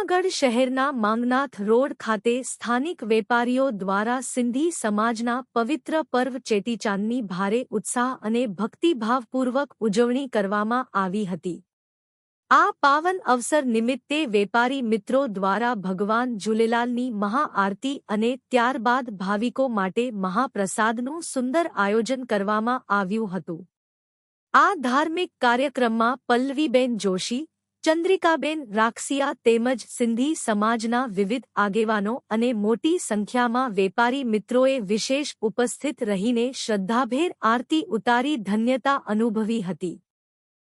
જૂનાગઢ શહેરના માંગનાથ રોડ ખાતે સ્થાનિક વેપારીઓ દ્વારા સિંધી સમાજના પવિત્ર પર્વ ચેટીચાંદની ભારે ઉત્સાહ અને ભક્તિભાવપૂર્વક ઉજવણી કરવામાં આવી હતી। આ પાવન અવસર નિમિત્તે વેપારી મિત્રો દ્વારા ભગવાન ઝૂલેલાલની મહાઆરતી અને ત્યારબાદ ભાવિકો માટે મહાપ્રસાદનું સુંદર આયોજન કરવામાં આવ્યું હતું। આ ધાર્મિક કાર્યક્રમમાં પલ્લવીબેન જોશી, ચંદ્રિકાબેન રાખસિયા તેમજ સિંધી સમાજના વિવિધ આગેવાનો અને મોટી સંખ્યામાં વેપારી મિત્રોએ વિશેષ ઉપસ્થિત રહીને શ્રદ્ધાભેર આરતી ઉતારી ધન્યતા અનુભવી હતી।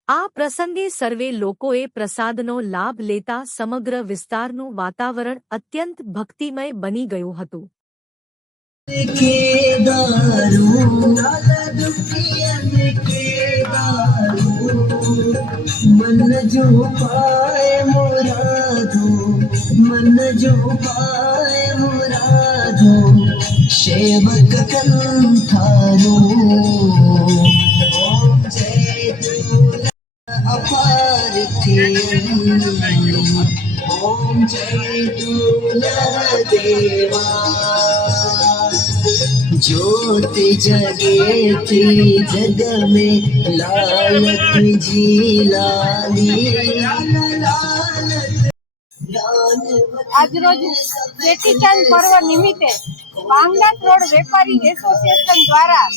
આ પ્રસંગે સર્વે લોકોએ પ્રસાદનો લાભ લેતા સમગ્ર વિસ્તારનું વાતાવરણ અત્યંત ભક્તિમય બની ગયું હતું। मन जो पाए मुरादो, मन जो पाए मुरादो, सेवक कंथारो। ओम जय दूल्हा अपार ओम जय दूल्हा देवा। ज्योति जगे थी जग में लालत जी लाली। આજરોજ ચેટીચાંદ પર્વ નિમિત્તે માંગનાથ રોડ વેપારી એસોસિએશન દ્વારા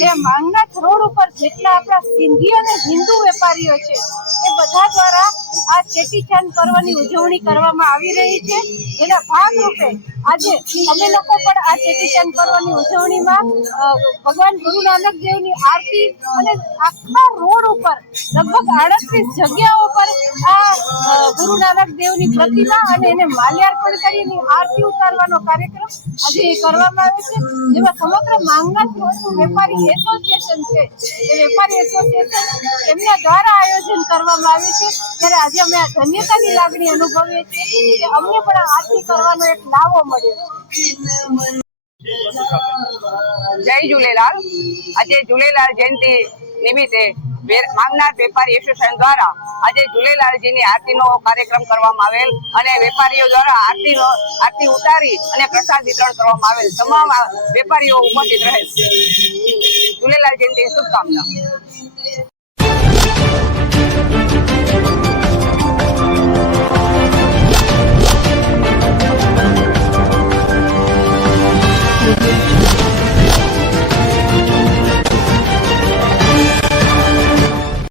જે માંગનાથ રોડ ઉપર જેટલા આપણા સિંધી અને હિન્દુ વેપારીઓ છે એ બધા દ્વારા આ ચેટીચાંદ પર્વની ઉજવણી કરવામાં આવી રહી છે। એના ભાગરૂપે આજે અમે લોકો પણ આ ચેટીચાંદ પર્વની ઉજવણીમાં ભગવાન ગુરુ નાનક દેવની આરતી અને આખા રોડ ઉપર લગભગ 38 જગ્યાઓ પર આ ગુરુ નાનક દેવની પ્રતિમા અને એને માલ્યાર્પણ કરીને આરતી ઉતારવાનો કાર્યક્રમ આજે કરવામાં આવે છે। જેમાં સમગ્ર માંગનાથ રોડનું વેપારી એસોસિએશન છે એ વેપારી એસોસિએશન એમના દ્વારા આયોજન કરવામાં આવે છે। ત્યારે આજે અમે આ ધન્યતાની લાગણી અનુભવીએ છીએ કે અમને પણ આરતી કરવાનો એક લાવો મળ્યો છે। જય ઝૂલેલાલ। આજે ઝૂલેલાલ જયંતિ નિમિત્તે માંગનાથ વેપારી એસોસિએશન દ્વારા આજે ઝૂલેલાલજીની આરતીનો કાર્યક્રમ કરવામાં આવેલ અને વેપારીઓ દ્વારા આરતી ઉતારી અને પ્રસાદ વિતરણ કરવામાં આવેલ। તમામ વેપારીઓ ઉપસ્થિત રહે। ઝૂલેલાલ જયંતિની શુભકામના।